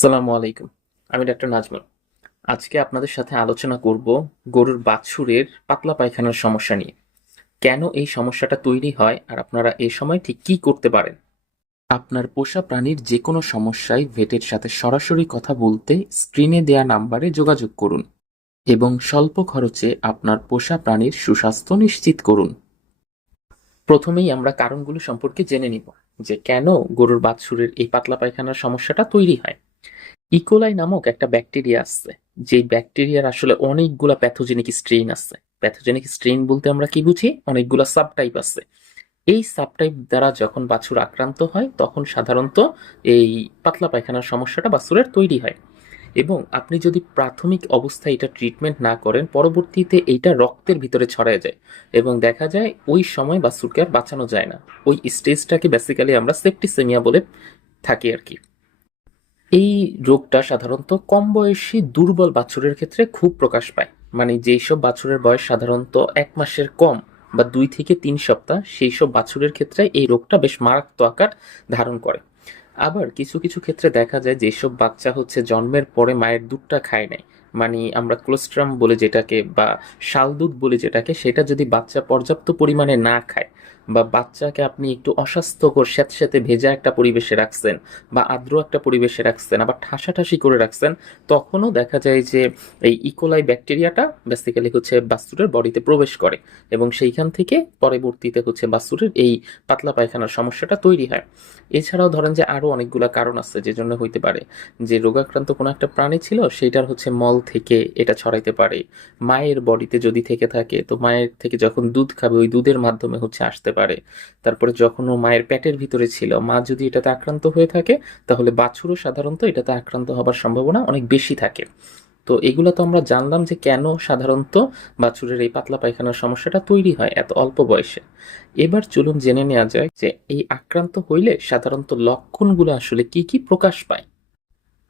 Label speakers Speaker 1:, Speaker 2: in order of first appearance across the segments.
Speaker 1: সালামু আলাইকুম। আমি ডাক্তার নাজমুল। আজকে আপনাদের সাথে আলোচনা করব গরুর বাছুরের পাতলা পায়খানার সমস্যা নিয়ে। কেন এই সমস্যাটা তৈরি হয় আর আপনারা এই সময় ঠিক কী করতে পারেন? আপনার পোষা প্রাণীর যে কোনো সমস্যায় ভেটের সাথে সরাসরি কথা বলতে স্ক্রিনে দেয়া নাম্বারে যোগাযোগ করুন এবং স্বল্প খরচে আপনার পোষা প্রাণীর সুস্বাস্থ্য নিশ্চিত করুন। প্রথমেই আমরা কারণগুলো সম্পর্কে জেনে নিব যে কেন গরুর বাছুরের এই পাতলা পায়খানার সমস্যাটা তৈরি হয়। ইকোলাই নামক একটা ব্যাকটেরিয়া আছে, যেই ব্যাকটেরিয়ার আসলে অনেকগুলা প্যাথোজেনিক স্ট্রেইন আছে। প্যাথোজেনিক স্ট্রেইন বলতে আমরা কি বুঝি? অনেকগুলা সাবটাইপ আছে। এই সাবটাইপ দ্বারা যখন বাছুর আক্রান্ত হয়, তখন সাধারণত এই পাতলা পায়খানার সমস্যাটা বাছুরের তৈরি হয়। এবং আপনি যদি প্রাথমিক অবস্থায় এটা ট্রিটমেন্ট না করেন, পরবর্তীতে এইটা রক্তের ভিতরে ছড়ায় যায় এবং দেখা যায় ওই সময় বাছুরকে আর বাঁচানো যায় না। ওই স্টেজটাকে বেসিক্যালি আমরা সেপ্টিসেমিয়া বলে থাকি আর কি। এই রোগটা সাধারণত কম বয়সী দুর্বল বাছুরের ক্ষেত্রে খুব প্রকাশ পায়। মানে যেই সব বাছুরের বয়স সাধারণত এক মাসের কম বা দুই থেকে তিন সপ্তাহ সেই সব বাছুরের ক্ষেত্রে এই রোগটা বেশ মারাত্মক আকার ধারণ করে। আবার কিছু কিছু ক্ষেত্রে দেখা যায় যেসব বাচ্চা হচ্ছে জন্মের পরে মায়ের দুধটা খায় নাই মানে আমরা কোলেস্ট্রাম বলে যেটাকে বা শাল দুধ বলে যেটাকে, সেটা যদি বাচ্চা পর্যাপ্ত পরিমাণে না খায় বা বাচ্চাকে আপনি একটু অস্বাস্থ্যকর স্যাঁতস্যাঁতে ভেজা একটা পরিবেশে রাখছেন বা আর্দ্র একটা পরিবেশে রাখছেন, আবার ঠাসাঠাসি করে রাখছেন, তখনও দেখা যায় যে এই ইকোলাই ব্যাকটেরিয়াটা বেসিক্যালি হচ্ছে বাস্তুরের বডিতে প্রবেশ করে এবং সেইখান থেকে পরবর্তীতে হচ্ছে বাস্তুরের এই পাতলা পায়খানার সমস্যাটা তৈরি হয়। এছাড়াও ধরেন যে আরও অনেকগুলো কারণ আছে যে জন্য হইতে পারে যে রোগাক্রান্ত কোনো একটা প্রাণী ছিল, সেইটার হচ্ছে মল থেকে এটা ছড়াইতে পারে। মায়ের বডিতে যদি থেকে থাকে, তো মায়ের থেকে যখন দুধ খাবে, ওই দুধের মাধ্যমে হচ্ছে আসতে পারে। তারপরে যখন ও মায়ের পেটের ভিতরে ছিল, মা যদি এটাতে আক্রান্ত হয়ে থাকে, তাহলে বাছুরও সাধারণত এটাতে আক্রান্ত হবার সম্ভাবনা অনেক বেশি থাকে। তো এগুলো তো আমরা জানলাম যে কেন সাধারণত বাছুরের এই পাতলা পায়খানার সমস্যাটা তৈরি হয় এত অল্প বয়সে। এবার চলুন জেনে নেওয়া যায় যে এই আক্রান্ত হইলে সাধারণত লক্ষণগুলো আসলে কি কি প্রকাশ পায়।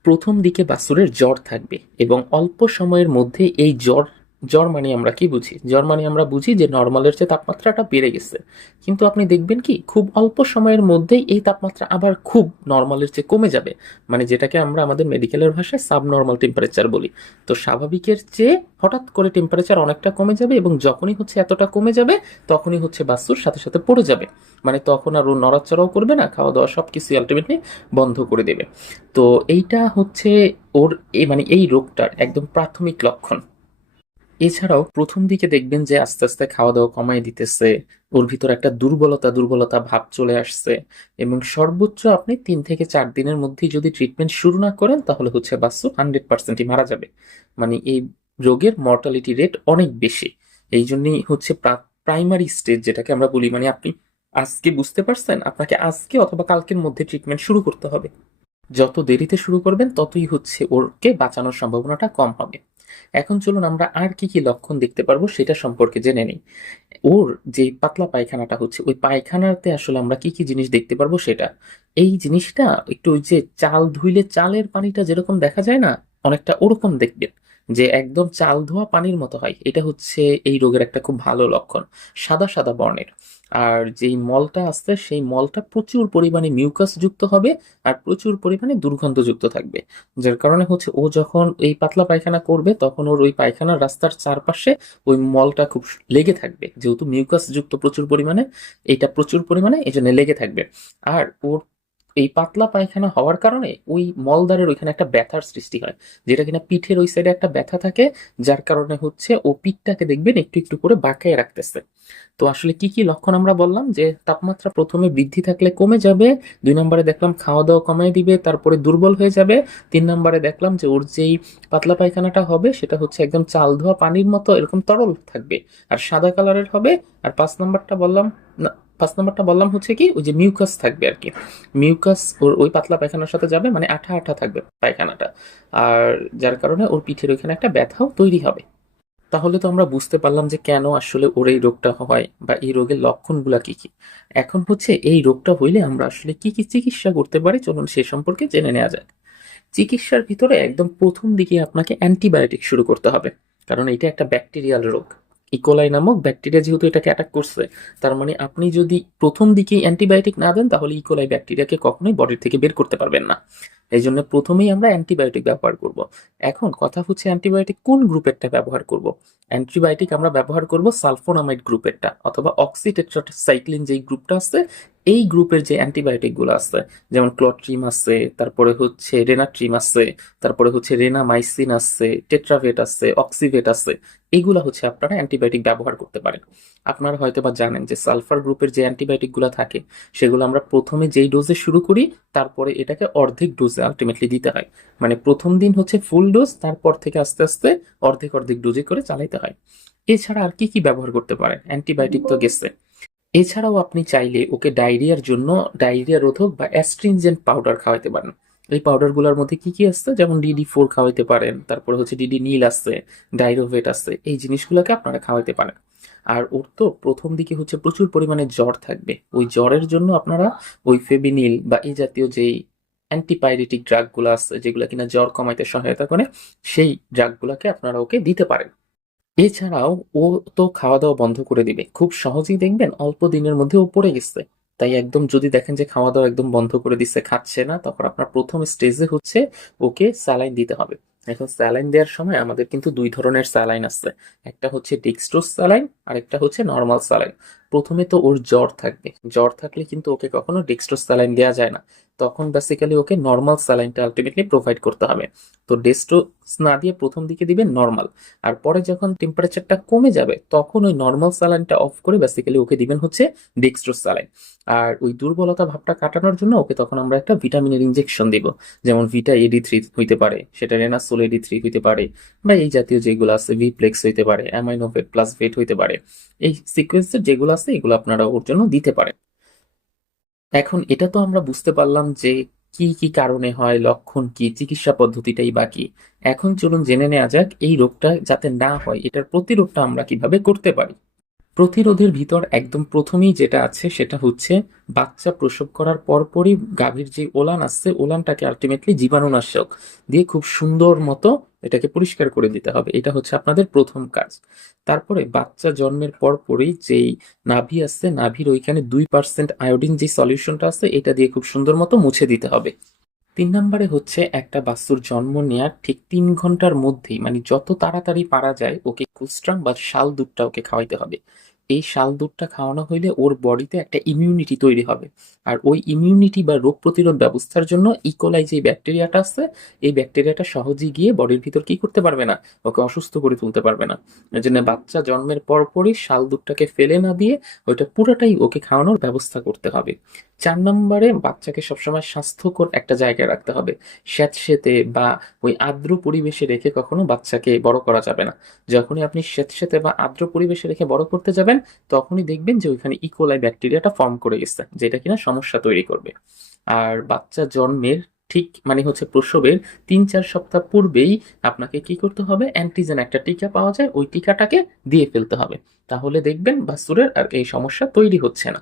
Speaker 1: প্রথম দিকে বাছুরের জ্বর থাকবে এবং অল্প সময়ের মধ্যে এই জ্বর জ্বর মানে আমরা কি বুঝি? জ্বর মানে আমরা বুঝি যে নর্মালের চেয়ে তাপমাত্রাটা বেড়ে গেছে। কিন্তু আপনি দেখবেন কি, খুব অল্প সময়ের মধ্যেই এই তাপমাত্রা আবার খুব নর্মালের চেয়ে কমে যাবে। মানে যেটাকে আমরা আমাদের মেডিকেলের ভাষায় সাবনর্মাল টেম্পারেচার বলি। তো স্বাভাবিকের চেয়ে হঠাৎ করে টেম্পারেচার অনেকটা কমে যাবে এবং যখনই হচ্ছে এতটা কমে যাবে, তখনই হচ্ছে বাস্তুর সাথে সাথে পড়ে যাবে। মানে তখন আর ও নড়াচড়াও করবে না, খাওয়া দাওয়া সব কিছু আলটিমেটলি বন্ধ করে দেবে। তো এইটা হচ্ছে ওর এই মানে এই রোগটার একদম প্রাথমিক লক্ষণ। এছাড়াও প্রথম দিকে দেখবেন যে আস্তে আস্তে খাওয়া দাওয়া কমাই দিতেছে, ওর ভিতর একটা দুর্বলতা দুর্বলতা ভাব চলে আসছে এবং সর্বোচ্চ আপনি তিন থেকে চার দিনের মধ্যে যদি ট্রিটমেন্ট শুরু না করেন, তাহলে হচ্ছে বাস্তু হান্ড্রেড পার্সেন্টই মারা যাবে। মানে এই রোগের মর্টালিটি রেট অনেক বেশি। এই জন্যই হচ্ছে প্রাইমারি স্টেজ যেটাকে আমরা বলি মানে আপনি আজকে বুঝতে পারছেন? আপনাকে আজকে অথবা কালকের মধ্যে ট্রিটমেন্ট শুরু করতে হবে। যত দেরিতে শুরু করবেন, ততই হচ্ছে ওরকে বাঁচানোর সম্ভাবনাটা কম হবে। এখন চলুন আমরা আর কি কি লক্ষণ দেখতে পারব সেটা সম্পর্কে জেনে নিই। ওর যে পাতলা পায়খানাটা হচ্ছে, ওই পায়খানাতে আসলে আমরা কি কি জিনিস দেখতে পারব সেটা? এই জিনিসটা একটু ওই যে চাল ধুইলে চালের পানিটা যেরকম দেখা যায় না, অনেকটা ওরকম দেখবেন। যে একদম চাল ধোয়া পানির মতো হয়। এটা হচ্ছে এই রোগের একটা খুব ভালো লক্ষণ, সাদা সাদা বর্ণের। আর যেই মলটা আসছে সেই মলটা প্রচুর পরিমাণে মিউকাস যুক্ত হবে আর প্রচুর পরিমাণে দুর্গন্ধযুক্ত থাকবে। যার কারণে হচ্ছে ও যখন এই পাতলা পায়খানা করবে, তখন ওর ওই পায়খানার রাস্তার চারপাশে ওই মলটা খুব লেগে থাকবে। যেহেতু মিউকাস যুক্ত প্রচুর পরিমাণে, এটা প্রচুর পরিমাণে এই জন্য লেগে থাকবে। আর ওর এই পাতলা পায়খানা হওয়ার কারণে ওই মলদারের ওইখানে একটা ব্যথার সৃষ্টি হয়, যেটা কিনা পিঠের ওই সাইডে একটা ব্যথা থাকে, যার কারণে হচ্ছে ও পিঠটাকে দেখবেন একটু একটু করে বাঁকায় রাখতেছে। তো আসলে কি কি লক্ষণ আমরা বললাম? যে তাপমাত্রা প্রথমে বৃদ্ধি থাকলে কমে যাবে, দুই নম্বরে দেখলাম খাওয়া দাওয়া কমায় দিবে, তারপরে দুর্বল হয়ে যাবে, তিন নম্বরে দেখলাম যে ওর যেই পাতলা পায়খানাটা হবে, সেটা হচ্ছে একদম চাল ধোয়া পানির মতো এরকম তরল থাকবে, আর সাদা কালারের হবে, আর পাঁচ নম্বরটা বললাম না পাঁচ নম্বরটা বললাম হচ্ছে কি, ওই যে মিউকাস থাকবে আর কি। মিউকাস ওর ওই পাতলা পায়খানার সাথে যাবে মানে আঠা আঠা থাকবে পায়খানাটা। আর যার কারণে ওর পিঠের ওইখানে একটা ব্যথাও তৈরি হবে। তাহলে তো আমরা বুঝতে পারলাম যে কেন আসলে ওর এই রোগটা হয় বা এই রোগের লক্ষণগুলা কি কি। এখন হচ্ছে এই রোগটা হইলে আমরা আসলে কি কি চিকিৎসা করতে পারি, চলুন সে সম্পর্কে জেনে নেওয়া যাক। চিকিৎসার ভিতরে একদম প্রথম দিকে আপনাকে অ্যান্টিবায়োটিক শুরু করতে হবে, কারণ এটা একটা ব্যাকটেরিয়াল রোগ। ইকোলাই নামক ব্যাকটেরিয়া যেহেতু এটাকে অ্যাটাক করছে, তার মানে আপনি যদি প্রথম দিকে অ্যান্টিবায়োটিক না দেন, তাহলে ইকোলাই ব্যাকটেরিয়াকে কখনোই বডির থেকে বের করতে পারবেন না। এই জন্য প্রথমেই আমরা অ্যান্টিবায়োটিক ব্যবহার করব। এখন কথা হচ্ছে অ্যান্টিবায়োটিক কোন গ্রুপেরটা ব্যবহার করব? অ্যান্টিবায়োটিক আমরা ব্যবহার করব সালফোনামাইড গ্রুপেরটা অথবা অক্সিটেট্রাসাইক্লিন যেই গ্রুপটা আছে এই গ্রুপের যে অ্যান্টিবায়োটিকগুলো আছে, যেমন ক্লট্রিম আছে, তারপরে হচ্ছে রেনাট্রিম আছে, তারপরে হচ্ছে রেনামাইসিন আছে, টেট্রাভেট আছে, অক্সিভেট আছে, এগুলা হচ্ছে আপনারা অ্যান্টিবায়োটিক ব্যবহার করতে পারেন। আপনারা হয়তো বা জানেন যে সালফার গ্রুপের যে অ্যান্টিবায়োটিকগুলো থাকে, সেগুলো আমরা প্রথমে যেই ডোজে শুরু করি, তারপরে এটাকে অর্ধেক ডোজে আলটিমেটলি দিতে হয়। মানে প্রথম দিন হচ্ছে ফুল ডোজ তারপর থেকে আস্তে আস্তে অর্ধেক অর্ধেক ডোজে করে চালাইতে হয়। এছাড়া আর কি কি ব্যবহার করতে পারেন? অ্যান্টিবায়োটিক তো গেছে। এছাড়াও আপনি চাইলে ওকে ডায়রিয়ার জন্য ডায়রিয়া রোধক বা অ্যাস্ট্রিনজেন্ট পাউডার খাওয়াতে পারেন। এই পাউডারগুলোর মধ্যে কি কি আসছে? যেমন ডিডি ফোর খাওয়াইতে পারেন, তারপরে হচ্ছে ডিডি নীল আসছে, ডাইরোভেট আছে এই জিনিসগুলোকে আপনারা খাওয়াইতে পারেন। আর ওর তো প্রথম দিকে হচ্ছে প্রচুর পরিমাণে জ্বর থাকবে। ওই জ্বরের জন্য আপনারা ওই ফেবিনিল বা এই জাতীয় যেই অ্যান্টিপাইরেটিক ড্রাগগুলো আছে, যেগুলো কিনা জ্বর কমাইতে সহায়তা করে, সেই ড্রাগগুলোকে আপনারা ওকে দিতে পারেন। এছাড়াও ও তো খাওয়া দাওয়া বন্ধ করে দিবে। খুব সহজেই দেখবেন অল্প দিনের মধ্যে ও পড়ে গেছে। তাই একদম যদি দেখেন যে খাওয়া দাওয়া একদম বন্ধ করে দিচ্ছে খাচ্ছে না, তখন আপনার প্রথম স্টেজে হচ্ছে ওকে স্যালাইন দিতে হবে। এখন স্যালাইন দেওয়ার সময় আমাদের কিন্তু দুই ধরনের স্যালাইন আছে। একটা হচ্ছে ডিক্সট্রোস স্যালাইন আর একটা হচ্ছে নর্মাল স্যালাইন প্রথমে তো ওর জ্বর থাকবে। জ্বর থাকলে কিন্তু ওকে কখনো ডিক্সট্রোস স্যালাইন দেওয়া যায় না। তখন বেসিক্যালি ওকে নর্মাল স্যালাইনটা আলটিমেটলি প্রোভাইড করতে হবে। তো ডেস্ট্রোস না দিয়ে প্রথম দিকে দিবেন নর্মাল আর পরে যখন টেম্পারেচারটা কমে যাবে, তখন ওই নর্মাল স্যালাইনটা অফ করে বেসিক্যালি ওকে দিবেন হচ্ছে ডেক্সট্রোস স্যালাইন আর ওই দুর্বলতা ভাবটা কাটানোর জন্য ওকে তখন আমরা একটা ভিটামিনের ইনজেকশন দিব। যেমন ভিটা এডি থ্রি হইতে পারে, সেটা রেনাসোল এডি থ্রি হইতে পারে, বা এই জাতীয় যেগুলো আছে ভিপ্লেক্স হইতে পারে অ্যামাইনোভেট প্লাস ভেট হইতে পারে। এই সিকোয়েন্সের যেগুলো আছে এগুলো আপনারা ওর জন্য দিতে পারেন। এখন এটা তো আমরা বুঝতে পারলাম যে কি কি কারণে হয়, লক্ষণ কি, চিকিৎসা পদ্ধতিটাই বাকি এখন চলুন জেনে নেওয়া যাক এই রোগটা যাতে না হয়, এটার প্রতিরোধটা আমরা কীভাবে করতে পারি। প্রতিরোধের ভিতর একদম প্রথমেই যেটা আছে সেটা হচ্ছে বাচ্চা প্রসব করার পরপরই গাভীর যে ওলান আসছে, ওলানটাকে আলটিমেটলি জীবাণুনাশক দিয়ে খুব সুন্দর মতো এটাকে পরিষ্কার করে দিতে হবে। এটা হচ্ছে আপনাদের প্রথম কাজ। তারপরে বাচ্চা জন্মের পর পরেই যেই নাভি আছে নাভির ওইখানে দুই পার্সেন্ট আয়োডিন যে সলিউশনটা আছে, এটা দিয়ে খুব সুন্দর মতো মুছে দিতে হবে। তিন নম্বরে হচ্ছে একটা বাস্তুর জন্ম নেয়ার ঠিক তিন ঘণ্টার মধ্যেই মানে যত তাড়াতাড়ি পারা যায়, ওকে কুস্ট্রাম বা শাল দুধটা ওকে খাওয়াইতে হবে। এই শাল দুধটা খাওয়ানো হইলে ওর বডিতে একটা ইমিউনিটি তৈরি হবে। আর ওই ইমিউনিটি বা রোগ প্রতিরোধ ব্যবস্থার জন্য ইকোলাই যে ব্যাকটেরিয়াটা আছে, এই ব্যাকটেরিয়াটা সহজেই গিয়ে বডির ভিতর কি করতে পারবে না? ওকে অসুস্থ করে তুলতে পারবে না। এর জন্য বাচ্চা জন্মের পরপরই শাল দুধটাকে ফেলে না দিয়ে ওইটা পুরোটাই ওকে খাওয়ানোর ব্যবস্থা করতে হবে। চার নম্বরে বাচ্চাকে সবসময় স্বাস্থ্যকর একটা জায়গায় রাখতে হবে। স্যাঁতসেতে বা ওই আর্দ্র পরিবেশে রেখে কখনো বাচ্চাকে বড় করা যাবে না। যখনই আপনি স্যাঁতসেতে বা আর্দ্র পরিবেশে রেখে বড় করতে যাবেন তখনই দেখবেন যে ওইখানে ইকোলাই ব্যাকটেরিয়াটা ফর্ম করে গেছে যেটা কিনা সমস্যা তৈরি করবে। আর বাচ্চা জন্মের ঠিক মানে হচ্ছে প্রসবের তিন চার সপ্তাহ পূর্বেই আপনাকে কি করতে হবে? অ্যান্টিজেন একটা টিকা পাওয়া যায়, ওই টিকাটাকে দিয়ে ফেলতে হবে। তাহলে দেখবেন বাসুরের আর এই সমস্যা তৈরি হচ্ছে না।